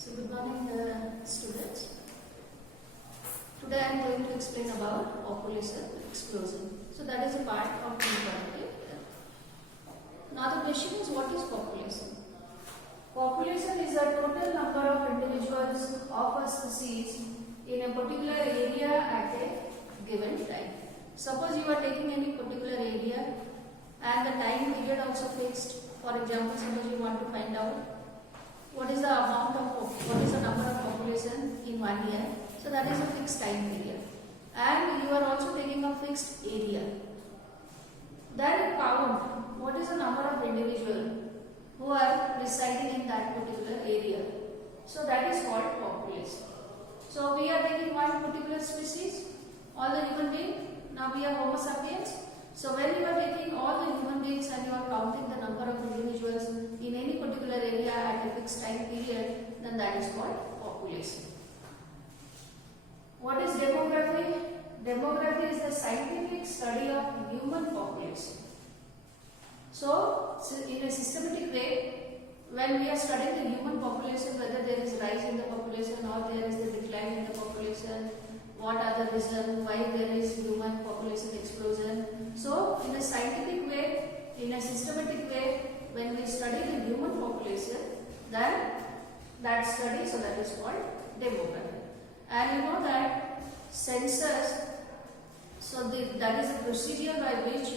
So good morning students. Today I am going to explain about population explosion. So that is a part of inequality. Now the question is, what is population? Population is the total number of individuals of a species in a particular area at a given time. Suppose you are taking any particular area and the time period also fixed. For example, suppose you want to find out what is the number of population in 1 year. So that is a fixed time period. And you are also taking a fixed area. Then count what is the number of individuals who are residing in that particular area. So that is called population. So we are taking one particular species, all the human beings. Now we are Homo sapiens. So when you are taking all the human beings and you are counting the number of individuals in any particular area at a fixed time period, then that is called population. What is demography? Demography is the scientific study of human population. So in a systematic way, when we are studying the human population, whether there is rise in the population or there is the decline in the population, what are the reasons why there is human population explosion. So in a scientific way, in a systematic way, when we study the human population, then that study, so that is called demography. And you know that census, so that is a procedure by which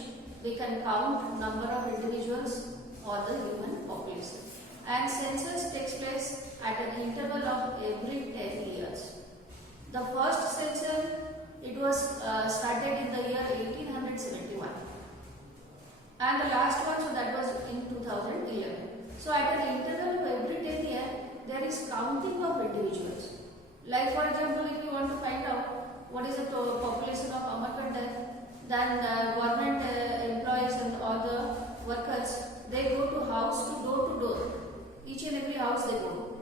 we can count number of individuals or the human population. And census takes place at an interval of every 10 years. The first census, it was started in the year 1871, and the last one, so that was in 2011. So at an interval of every 10 years, there is counting of individuals. Like for example, if you want to find out what is the population of Amarkandak, then the government employees and all the workers, they go to house to door. Each and every house they go,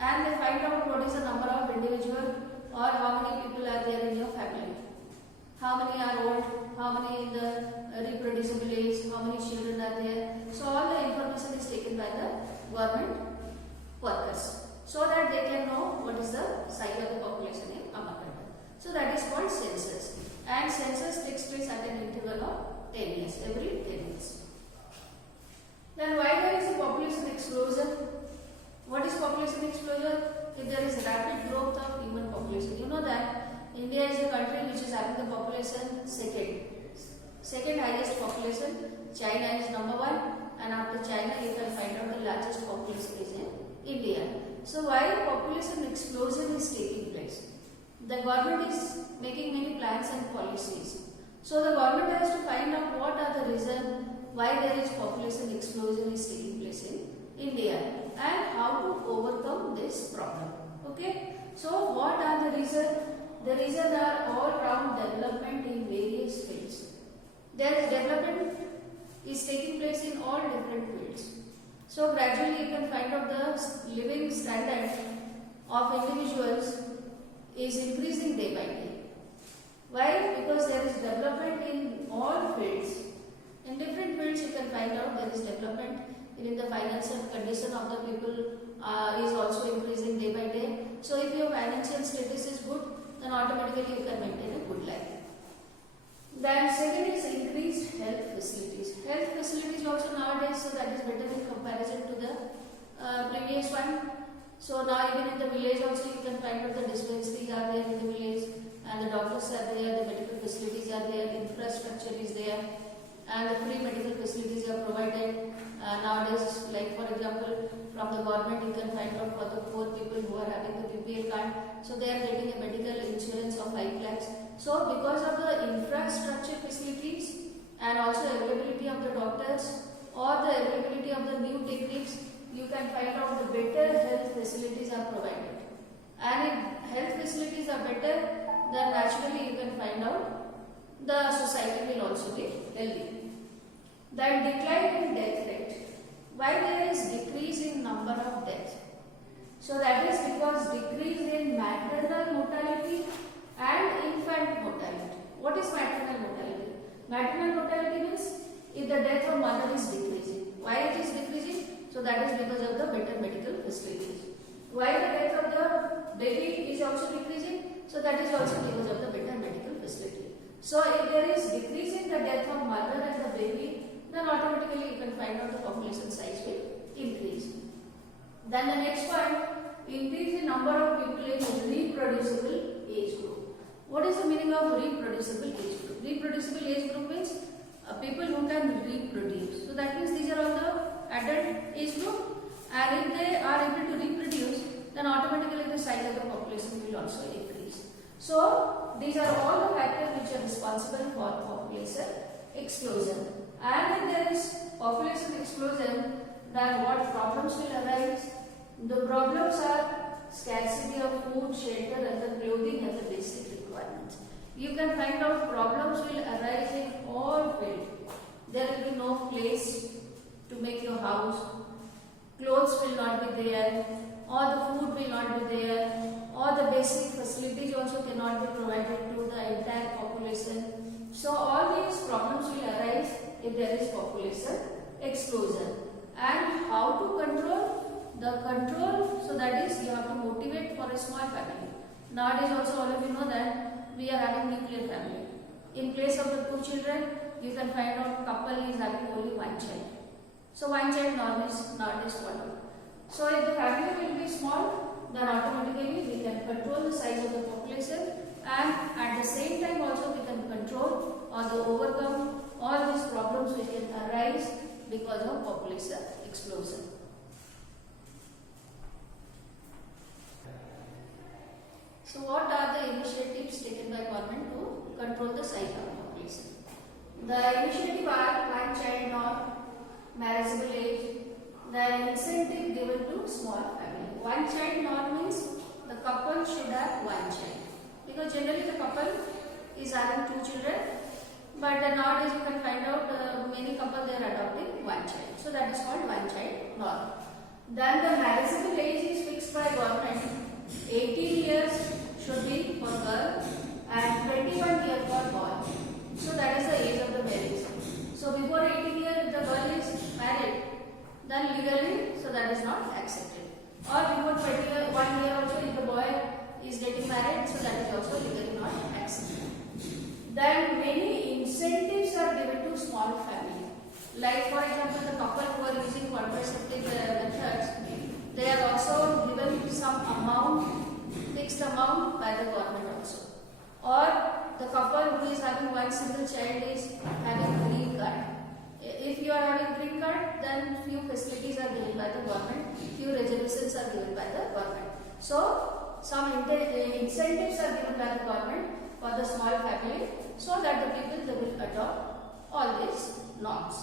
and they find out what is the number of individuals or how many people are there in your family, how many are old, how many in the reproducible age, how many children are there. So all the information is taken by the government workers, so that they can know what is the size of the population in Amarkandak. So that is called census, and census takes place at an interval of 10 years, every 10 years. Then why there is a population explosion? What is population explosion? If there is rapid growth of human population. You know that India is a country which is having the population second highest population. China is number 1, and after China you can find out the largest population is in India. So why population explosion is taking place? The government is making many plans and policies. So the government has to find out what are the reasons why there is population explosion is taking place in India, and how to overcome this problem. Okay. So what are the reasons? The reasons are all round development in various fields. There is development is taking place in all different fields. So gradually you can find out the living standard of individuals is increasing day by day. Why? Because there is development in all fields. In different fields you can find out there is development. Even the financial condition of the people is also increasing day by day. So if your financial status is good, then automatically you can maintain a good life. Then second is increased health facilities. Health facilities also nowadays, so that is better in comparison to the previous one. So now even in the village also you can find out the dispensaries are there in the village, and the doctors are there, the medical facilities are there, infrastructure is there, and the free medical facilities are provided. Nowadays, like for example, from the government you can find out for the poor people who are having the BPL card, so they are getting a medical insurance of 5 lakhs. So because of the infrastructure facilities and also availability of the doctors or the availability of the new techniques, you can find out the better health facilities are provided. And if health facilities are better, then naturally you can find out the society will also be healthy. Then decline in death rate. Why there is decrease in number of deaths? So that is because decrease in maternal mortality and infant mortality. What is maternal mortality? Maternal mortality means if the death of mother is decreasing. Why it is decreasing? So that is because of the better medical facilities. Why the death of the baby is also decreasing? So that is also because of the better medical facility. So if there is decrease in the death of mother and the baby, then automatically you can find out the population size will increase. Then the next point, increase in number of people in reproducible age group. What is the meaning of reproducible age group? Reproducible age group means people who can reproduce. So that means these are all the adult age group, and if they are able to reproduce, then automatically the size of the population will also increase. So these are all the factors which are responsible for population explosion. And if there is population explosion, then what problems will arise? The problems are scarcity of food, shelter, and the clothing as a basic requirement. You can find out problems will arise in all fields. There will be no place to make your house, clothes will not be there, or the food will not be there, or the basic facilities also cannot be provided to the entire population. So all these problems will arise if there is population explosion. And how to control? The control, so that is you have to motivate for a small family. Nowadays also all of you know that we are having nuclear family. In place of the 2 children, you can find out couple is having only 1 child. So 1 child norm is nowadays followed. So if the family will be small, then automatically we can control the size of the population, and at the same time also we can control or overcome all these problems which can arise because of population explosion. So what are the initiatives taken by government to control the size of population? The initiative are 1 child norm, marriageable age, the incentive given to small family. 1 child norm means the couple should have 1 child, because generally the couple is having 2 children, but nowadays you can find out many couple they are adopting 1 child. So that is called 1 child norm. Then the marriageable age is fixed by government. 18 years should be for girl and 21 years for boy. So that is the age of the marriage. So before 18 years if the girl is married, then legally so that is not accepted. Or before 21 year also if the boy is getting married, so that is also legally not accepted. Then many incentives are given to small family. Like for example the couple who are using contraceptive methods, they are also given some amount, fixed amount by the government also. Or the couple who is having 1 single child is having green card. If you are having green card, then few facilities are given by the government, few reservations are given by the government. So some incentives are given by the government for the small family, so that the people they will adopt all these norms.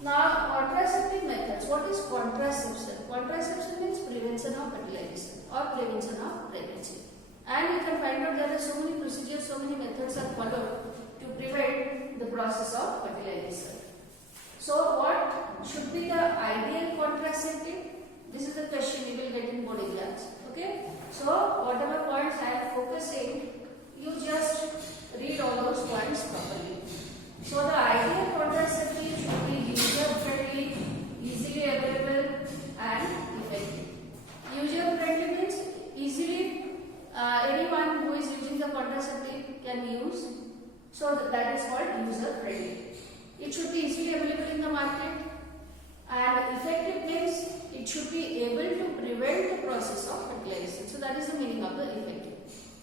Now contraceptive methods. What is contraception? Contraception means prevention of fertilization or prevention of pregnancy. And you can find out there are so many procedures, so many methods are followed to prevent the process of fertilization. So what should be the ideal contraceptive? This is the question you will get in board exams. Okay. So whatever points I am focusing, you just read all those points properly. So the ideal contraceptive should be user friendly, easily available and effective. User friendly means easily anyone who is using the contraceptive can use. So that is called user friendly. It should be easily available in the market, and effective means it should be able to prevent the process of fertilization. So that is the meaning of the effective.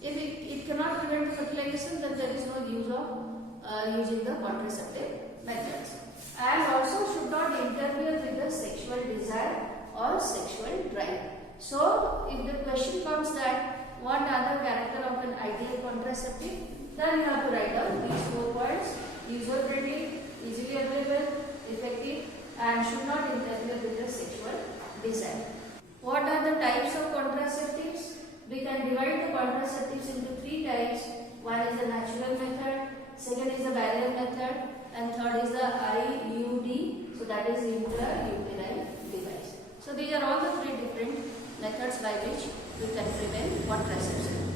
If it cannot prevent the fertilization, then there is no use of using the contraceptive methods. And also should not interfere with the sexual desire or sexual drive. So if the question comes that what are the character of an ideal contraceptive, then you have to write down these 4 points: user friendly, easily available, effective, and should not interfere with the sexual desire. What are the types of contraceptives? We can divide the contraceptives into 3 types. One is the natural method, second is the barrier method, and third is the IUD, so that is intrauterine device. So these are all the 3 different methods by which we can prevent contraception.